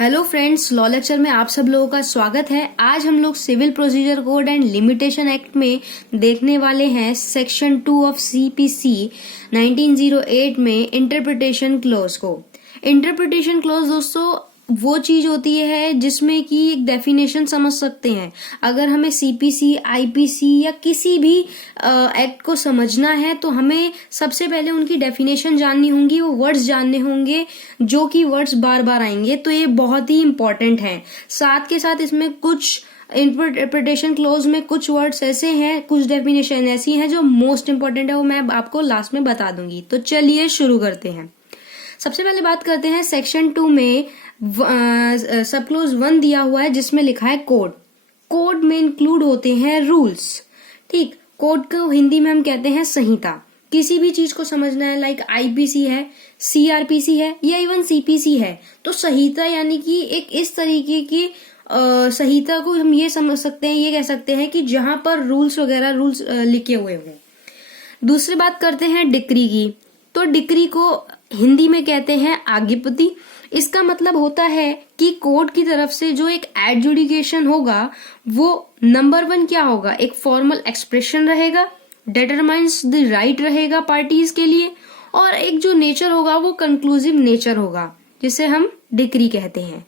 Hello friends, law lecture में आप सब लोगों का स्वागत है। आज हम लोग civil procedure code and limitation act में देखने वाले हैं सेक्शन 2 ऑफ सीपीसी 1908 में इंटरप्रिटेशन क्लॉज को। इंटरप्रिटेशन क्लॉज दोस्तों वो चीज होती है जिसमें कि एक डेफिनेशन समझ सकते हैं। अगर हमें सीपीसी, आईपीसी या किसी भी एक्ट को समझना है तो हमें सबसे पहले उनकी डेफिनेशन जाननी होंगी, वो वर्ड्स जानने होंगे जो कि वर्ड्स बार बार आएंगे, तो ये बहुत ही इंपॉर्टेंट है। साथ के साथ इसमें कुछ इंटरप्रिटेशन क्लॉज में कुछ वर्ड्स ऐसे हैं, कुछ डेफिनेशन ऐसी हैं जो मोस्ट इंपॉर्टेंट है, वो मैं आपको लास्ट में बता दूंगी। तो चलिए शुरू करते हैं। सबसे पहले बात करते हैं सेक्शन 2 में सब क्लोज 1 दिया हुआ है जिसमें लिखा है कोड। कोड में इंक्लूड होते हैं रूल्स। ठीक, कोड को हिंदी में हम कहते हैं संहिता। किसी भी चीज को समझना है, लाइक आईपीसी है, सीआरपीसी है या इवन सीपीसी है, तो संहिता यानी कि एक इस तरीके की संहिता को हम ये समझ सकते हैं, ये कह सकते हैं कि जहां पर रूल्स लिखे हुए हों। दूसरी बात करते हैं डिक्री की। तो डिक्री को हिंदी में कहते हैं आज्ञापति। इसका मतलब होता है कि कोर्ट की तरफ से जो एक एडजुडिकेशन होगा वो नंबर 1 क्या होगा, एक फॉर्मल एक्सप्रेशन रहेगा, डिटरमाइंस द राइट रहेगा पार्टीज के लिए, और एक जो नेचर होगा वो कंक्लूसिव नेचर होगा जिसे हम डिक्री कहते हैं।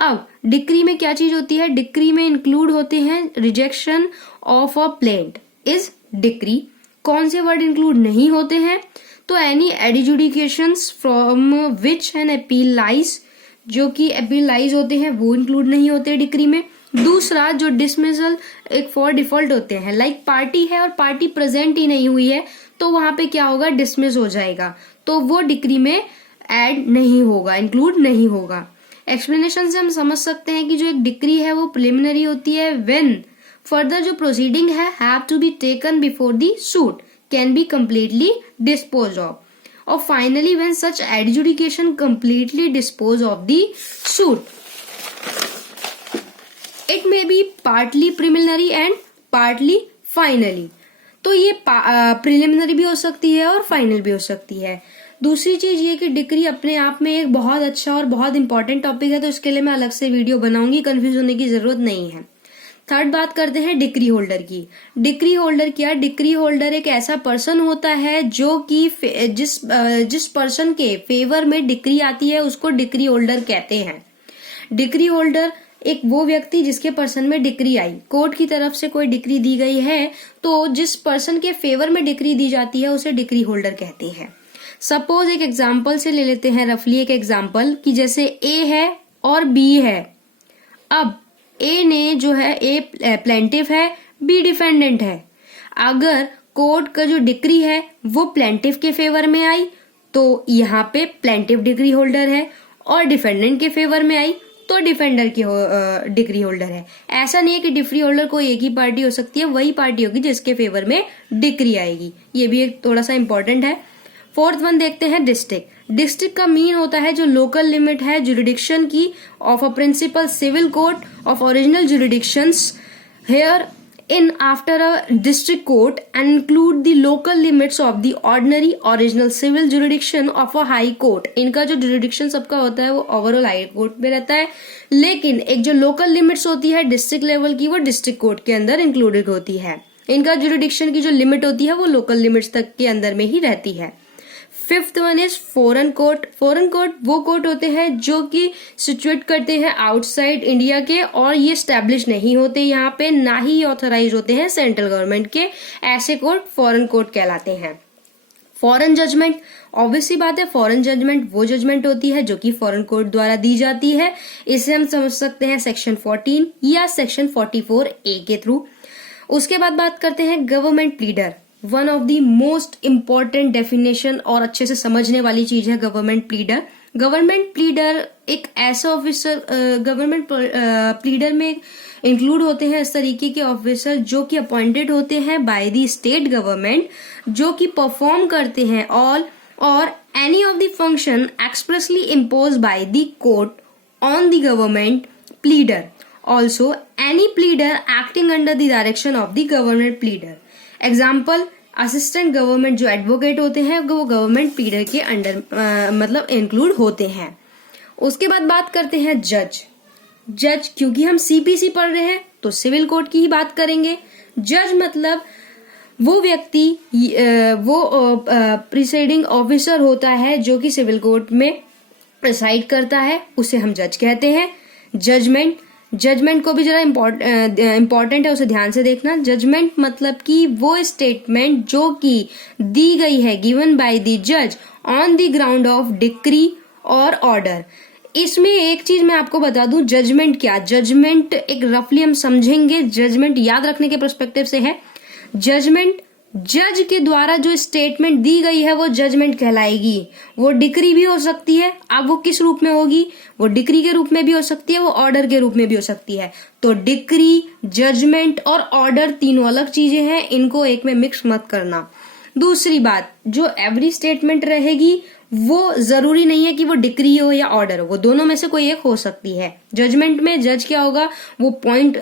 अब डिक्री में क्या चीज होती है, डिक्री में इंक्लूड होते हैं rejection of a plaint is decree. कौन से वर्ड इंक्लूड नहीं होते हैं, तो any adjudications from which an appeal lies, जो कि अपील लाइज होते हैं वो इंक्लूड नहीं होते डिक्री में। दूसरा जो डिसमिसल एक फॉर डिफॉल्ट होते हैं, लाइक पार्टी है और पार्टी प्रेजेंट ही नहीं हुई है तो वहां पे क्या होगा, डिसमिस हो जाएगा, तो वो डिक्री में ऐड नहीं होगा, इंक्लूड नहीं होगा। एक्सप्लेनेशन से हम समझ सकते हैं कि जो एक डिक्री है वो प्रिलिमिनरी होती है व्हेन फर्दर जो प्रोसीडिंग है have to be taken before the suit can be completely disposed of, or finally when such adjudication completely dispose of the suit. It may be partly preliminary and partly finally. तो ये preliminary भी हो सकती है और final भी हो सकती है। दूसरी चीज ये कि डिक्री अपने आप में एक बहुत अच्छा और बहुत इंपॉर्टेंट टॉपिक है, तो इसके लिए मैं अलग से वीडियो बनाऊंगी, कंफ्यूज होने की जरूरत नहीं है। थर्ड बात करते हैं डिक्री होल्डर की। डिक्री होल्डर क्या, डिक्री होल्डर एक ऐसा पर्सन होता है जो कि जिस पर्सन के फेवर में डिक्री आती है उसको डिक्री होल्डर कहते हैं। डिक्री होल्डर एक वो व्यक्ति जिसके पर्सन में डिक्री आई, कोर्ट की तरफ से कोई डिक्री दी गई है तो जिस पर्सन के फेवर में डिक्री दी जाती है उसे डिक्री होल्डर कहते हैं। सपोज एक एग्जाम्पल से ले लेते हैं, रफली एक एग्जाम्पल, कि जैसे ए है और बी है। अब ए ने जो है, ए प्लेंटिफ है, बी डिफेंडेंट है। अगर कोर्ट का जो डिक्री है वो प्लेंटिफ के फेवर में आई तो यहाँ पे प्लेंटिफ डिक्री होल्डर है, और डिफेंडेंट के फेवर में आई तो डिफेंडर की डिक्री होल्डर है। ऐसा नहीं है कि डिक्री होल्डर कोई एक ही पार्टी हो सकती है, वही पार्टी होगी जिसके फेवर में डिक्री आएगी। ये भी एक थोड़ा सा इंपॉर्टेंट है। फोर्थ वन देखते हैं डिस्ट्रिक्ट। डिस्ट्रिक्ट का मीन होता है जो लोकल लिमिट है जुरिडिक्शन की of a principal civil court of original jurisdictions hereinafter a district court and include the local limits of the ordinary original civil jurisdiction of a high court. इनका जो jurisdiction सबका होता है वो overall high court में रहता है, लेकिन एक जो लोकल लिमिट्स होती है डिस्ट्रिक्ट लेवल की वो डिस्ट्रिक्ट कोर्ट के अंदर इंक्लूडेड होती है। इनका जुरिडिक्शन की जो लिमिट होती है वो लोकल लिमिट्स तक के अंदर में ही रहती है। Fifth one is foreign court. Foreign court वो कोर्ट होते हैं जो कि सिचुएट करते हैं आउटसाइड इंडिया के, और ये स्टैब्लिश नहीं होते यहाँ पे, ना ही ऑथराइज होते हैं सेंट्रल गवर्नमेंट के। ऐसे कोर्ट फॉरेन कोर्ट कहलाते हैं। फॉरेन जजमेंट, ऑब्वियसली बात है, फॉरेन जजमेंट वो जजमेंट होती है जो कि फॉरेन कोर्ट द्वारा दी जाती है। इसे हम समझ सकते हैं सेक्शन 14 या सेक्शन 44A के थ्रू। उसके बाद बात करते हैं government pleader. One of the most important definition और अच्छे से समझने वाली चीज है गवर्नमेंट प्लीडर। गवर्नमेंट प्लीडर एक ऐसा ऑफिसर, गवर्नमेंट प्लीडर में इंक्लूड होते हैं इस तरीके के ऑफिसर जो कि अपॉइंटेड होते हैं बाय द स्टेट गवर्नमेंट, जो कि परफॉर्म करते हैं ऑल और any of the function expressly impose by the court on the government pleader. Also any pleader acting under the direction of the government pleader. Example, assistant government जो advocate होते हैं वो government pleader के under मतलब include होते हैं। उसके बाद बात करते हैं जज। जज, क्योंकि हम सीपीसी पढ़ रहे हैं तो सिविल कोड की ही बात करेंगे। जज मतलब वो व्यक्ति, वो प्रिसाइडिंग ऑफिसर होता है जो कि सिविल कोर्ट में प्रिसाइड करता है, उसे हम जज कहते हैं। जजमेंट, जजमेंट को भी जरा इम्पोर्टेंट है, उसे ध्यान से देखना। जजमेंट मतलब कि वो स्टेटमेंट जो कि दी गई है, गिवन बाय द जज on the ground of decree और ऑर्डर। इसमें एक चीज मैं आपको बता दूं, जजमेंट क्या, जजमेंट एक रफली हम समझेंगे, जजमेंट याद रखने के पर्सपेक्टिव से है। जजमेंट, जज के द्वारा जो स्टेटमेंट दी गई है वो जजमेंट कहलाएगी। वो डिक्री भी हो सकती है, अब वो किस रूप में होगी, वो डिक्री के रूप में भी हो सकती है, वो ऑर्डर के रूप में भी हो सकती है। तो डिक्री, जजमेंट और ऑर्डर तीनों अलग चीजें हैं, इनको एक में मिक्स मत करना। दूसरी बात, जो एवरी स्टेटमेंट रहेगी वो जरूरी नहीं है कि वो डिक्री हो या ऑर्डर हो, वो दोनों में से कोई एक हो सकती है। जजमेंट में जज क्या होगा, वो पॉइंट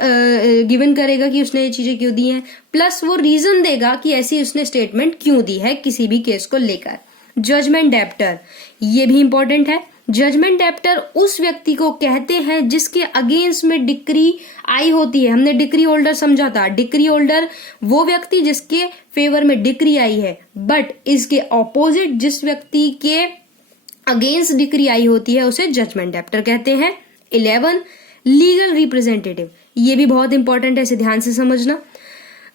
गिवन करेगा कि उसने ये चीजें क्यों दी हैं, प्लस वो रीजन देगा कि ऐसी उसने स्टेटमेंट क्यों दी है किसी भी केस को लेकर। जजमेंट डेप्टर, ये भी इंपॉर्टेंट है। जजमेंट डेप्टर उस व्यक्ति को कहते हैं जिसके अगेंस्ट में डिक्री आई होती है। हमने डिक्री होल्डर समझा था, डिक्री होल्डर वो व्यक्ति जिसके फेवर में डिक्री आई है, बट इसके ऑपोजिट जिस व्यक्ति के अगेंस्ट डिक्री आई होती है उसे जजमेंट डेप्टर कहते हैं। 11 लीगल रिप्रेजेंटेटिव, ये भी बहुत इंपॉर्टेंट है, इसे ध्यान से समझना,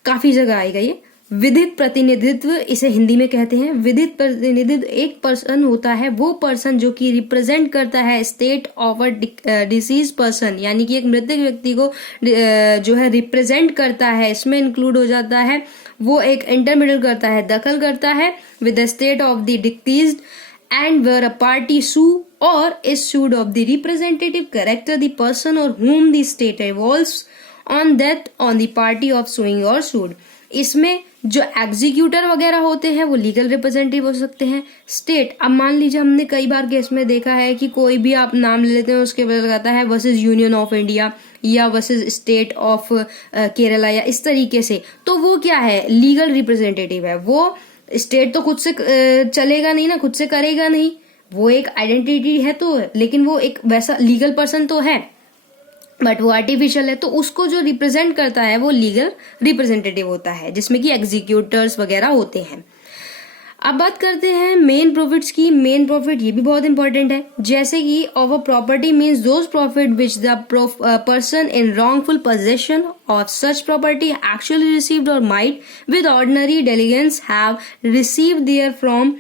काफी जगह आएगा ये। विधिक प्रतिनिधित्व, इसे हिंदी में कहते हैं। विधिक प्रतिनिधित्व एक पर्सन होता है, वो पर्सन जो कि रिप्रेजेंट करता है state of a disease person, यानी कि एक मृतक व्यक्ति को जो है रिप्रेजेंट करता है, इसमें इंक्लूड हो जाता है, वो एक इंटरमीडिएट करता है, दखल करता है with the state of the deceased and where a party sue or is sued of the representative character the person or whom the state involves on that on the party of suing or sued। इसमें जो executor वगैरह होते हैं वो legal representative हो सकते हैं। State, अब मान लीजिए हमने कई बार केस में देखा है कि कोई भी आप नाम ले लेते हैं उसके बदल लगाता है वर्सेस यूनियन ऑफ इंडिया या वर्सेस स्टेट ऑफ केरला या इस तरीके से, तो वो क्या है, लीगल रिप्रेजेंटेटिव है। वो स्टेट तो खुद से चलेगा नहीं ना, खुद से करेगा नहीं, वो एक आइडेंटिटी है तो, लेकिन वो एक वैसा लीगल पर्सन तो है बट वो आर्टिफिशियल है, तो उसको जो रिप्रेजेंट करता है वो लीगल रिप्रेजेंटेटिव होता है, जिसमें कि एग्जीक्यूटर्स वगैरह होते हैं। अब बात करते हैं मेन प्रॉफिट्स की। मेन प्रॉफिट ये भी बहुत इंपॉर्टेंट है, जैसे कि of a property means those profit which the person in wrongful possession of such property actually received और might with ordinary diligence have received therefrom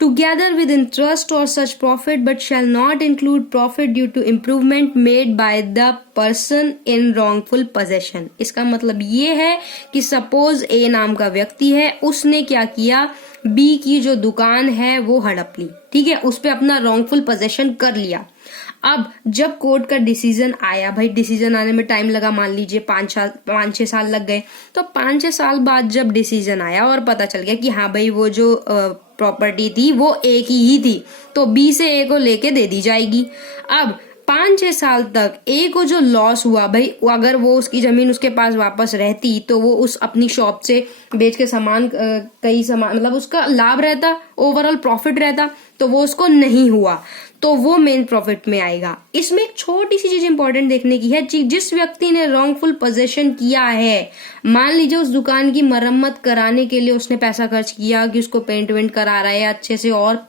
together with interest or such profit but shall not include profit due to improvement made by the person in wrongful possession। इसका मतलब ये है कि suppose ए नाम का व्यक्ति है, उसने क्या किया, बी की जो दुकान है वो हड़प ली, ठीक है, उस पे अपना रॉन्गफुल पोजेशन कर लिया। अब जब कोर्ट का डिसीजन आया, भाई डिसीजन आने में टाइम लगा, मान लीजिए 5-6 साल लग गए, तो 5-6 साल बाद जब डिसीजन आया और पता चल गया कि हाँ भाई वो जो प्रॉपर्टी थी वो ए की ही थी, तो बी से ए को लेके दे दी जाएगी। अब 5-6 साल तक ए को जो लॉस हुआ, भाई अगर वो उसकी जमीन उसके पास वापस रहती तो वो उस अपनी शॉप से बेच के सामान कई सामान मतलब उसका लाभ रहता, ओवरऑल प्रॉफिट रहता, तो वो उसको नहीं हुआ, तो वो मेन प्रॉफिट में आएगा। इसमें एक छोटी सी चीज इंपॉर्टेंट देखने की है, जिस व्यक्ति ने रॉन्गफुल पोजेशन किया है, मान लीजिए उस दुकान की मरम्मत कराने के लिए उसने पैसा खर्च किया कि उसको पेंट वेंट करा रहा है अच्छे से और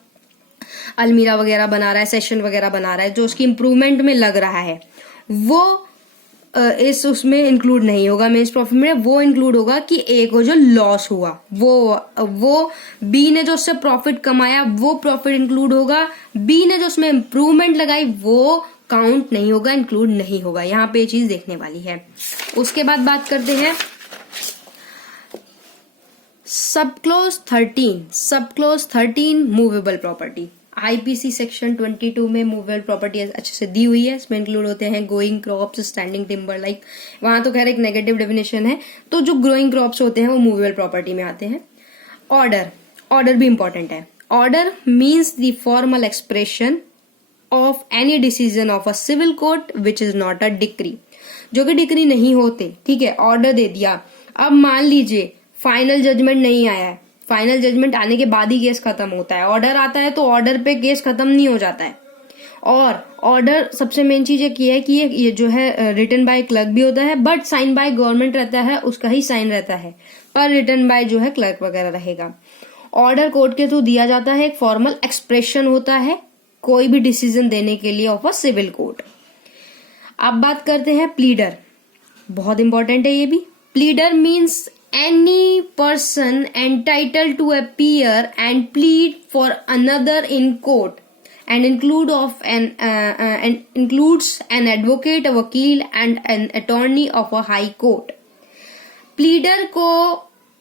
अलमीरा वगैरह बना रहा है, सेशन वगैरह बना रहा है, जो उसकी इंप्रूवमेंट में लग रहा है, वो इस उसमें इंक्लूड नहीं होगा मेन प्रॉफिट में। वो इंक्लूड होगा कि ए को जो लॉस हुआ वो बी ने जो उससे प्रॉफिट कमाया वो प्रॉफिट इंक्लूड होगा, बी ने जो उसमें इंप्रूवमेंट लगाई वो काउंट नहीं होगा, इंक्लूड नहीं होगा। यहाँ पे ये चीज देखने वाली है। उसके बाद बात करते हैं सब close 13 movable property. IPC section 22 में मूवेबल प्रॉपर्टी अच्छे से दी हुई है, इसमें इंक्लूड होते हैं growing crops, standing timber, like वहां तो खैर एक नेगेटिव डेफिनेशन है, तो जो ग्रोइंग क्रॉप्स होते हैं वो मूवेबल प्रॉपर्टी में आते हैं। ऑर्डर भी इंपॉर्टेंट है। Order means the formal expression of any decision of a civil court which is not a decree, जो कि डिक्री नहीं होते, ठीक है, ऑर्डर दे दिया। अब मान लीजिए फाइनल जजमेंट नहीं आया है, फाइनल जजमेंट आने के बाद ही केस खत्म होता है, ऑर्डर आता है तो ऑर्डर पे केस खत्म नहीं हो जाता है, और ऑर्डर सबसे मेन चीज एक ये है कि ये जो है रिटन बाय क्लर्क भी होता है, बट साइन बाय गवर्नमेंट रहता है, उसका ही साइन रहता है, पर रिटन बाय जो है क्लर्क वगैरह रहेगा। ऑर्डर कोर्ट के थ्रू दिया जाता है, एक फॉर्मल एक्सप्रेशन होता है कोई भी डिसीजन देने के लिए ऑफ अ सिविल कोर्ट। अब बात करते हैं प्लीडर, बहुत इंपॉर्टेंट है ये भी। Pleader means any person entitled to appear and plead for another in court and includes an advocate, a वकील and an attorney of a high court। Pleader को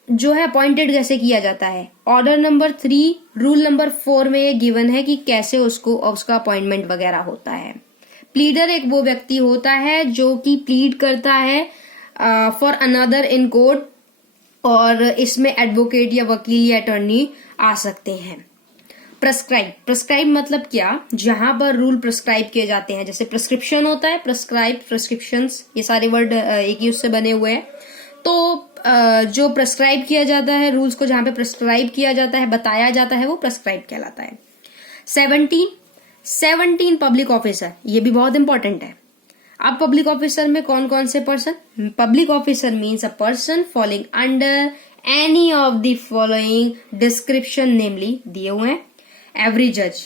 जो है अपॉइंटेड कैसे किया जाता है, ऑर्डर नंबर 3 रूल नंबर 4 में ये गिवन है कि कैसे उसका अपॉइंटमेंट वगैरह होता है। प्लीडर एक वो व्यक्ति होता है जो कि प्लीड करता है फॉर अनदर इन कोर्ट, और इसमें एडवोकेट या वकील या अटॉर्नी आ सकते हैं। प्रेस्क्राइब मतलब क्या, जहां पर रूल प्रेस्क्राइब किए जाते हैं, जैसे प्रेस्क्रिप्शन होता है, प्रेस्क्राइब, प्रेस्क्रिप्शंस, ये सारे वर्ड एक ही उससे बने हुए हैं। तो जो प्रेस्क्राइब किया जाता है, रूल्स को जहां पे प्रेस्क्राइब किया जाता है, बताया जाता है, वो प्रेस्क्राइब कहलाता है। 17 पब्लिक ऑफिसर, ये भी बहुत इंपॉर्टेंट है। अब पब्लिक ऑफिसर में कौन कौन से person, public officer means a person following under any of the following description, namely दिए हुए हैं, एवरी जज,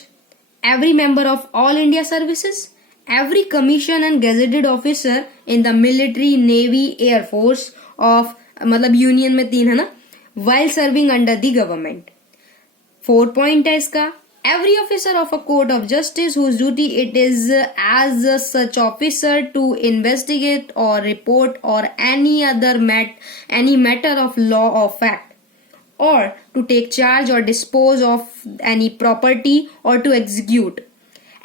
every member of all India services, every commission and gazetted officer in the military, navy, air force of, मतलब union में 3 है ना, while serving under the government. 4 point है इसका, every officer of a court of justice whose duty it is as such officer to investigate or report or any matter of law or fact, or to take charge or dispose of any property, or to execute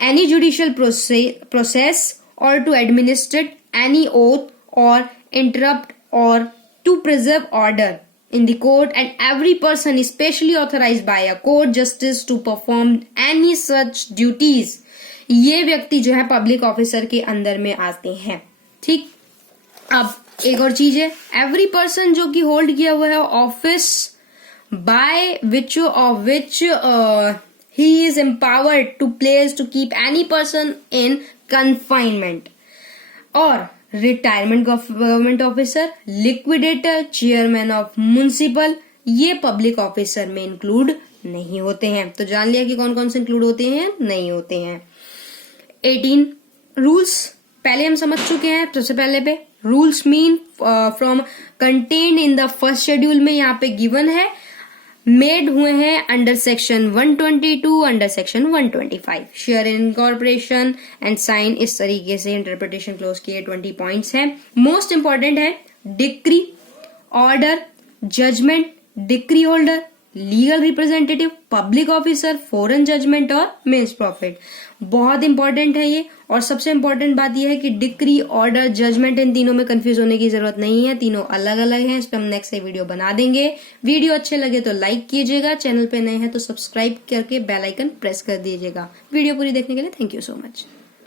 any judicial process, or to administer any oath or interrupt, or to preserve order in the court, and every person is specially authorized by a court justice to perform any such duties। ये व्यक्ति जो है public officer के अंदर में आते हैं। ठीक, अब एक और चीज है, एवरी पर्सन जो कि होल्ड किया हुआ है office by which he is empowered to place to keep any person in confinement, और retirement government officer, liquidator, chairman of municipal, ये पब्लिक ऑफिसर में इंक्लूड नहीं होते हैं। तो जान लिया कि कौन कौन से इंक्लूड होते हैं, नहीं होते हैं। 18 रूल्स पहले हम समझ चुके हैं। सबसे पहले पे rules mean from contained in the first schedule में यहाँ पे गिवन है, मेड हुए हैं under section 122, under section 125, share in incorporation and sign, इस तरीके से इंटरप्रिटेशन क्लोज किए 20 पॉइंट्स हैं। मोस्ट इंपॉर्टेंट है decree, order, judgment, decree holder, legal representative, public officer, foreign judgment और मेंस प्रॉफिट। बहुत इंपॉर्टेंट है ये। और सबसे इंपॉर्टेंट बात यह है कि डिक्री, ऑर्डर, जजमेंट, इन तीनों में कंफ्यूज होने की जरूरत नहीं है, तीनों अलग अलग हैं। इस पर हम नेक्स्ट से वीडियो बना देंगे। वीडियो अच्छे लगे तो लाइक कीजिएगा, चैनल पे नए हैं तो सब्सक्राइब करके बेल आइकन प्रेस कर दीजिएगा। वीडियो पूरी देखने के लिए थैंक यू सो मच।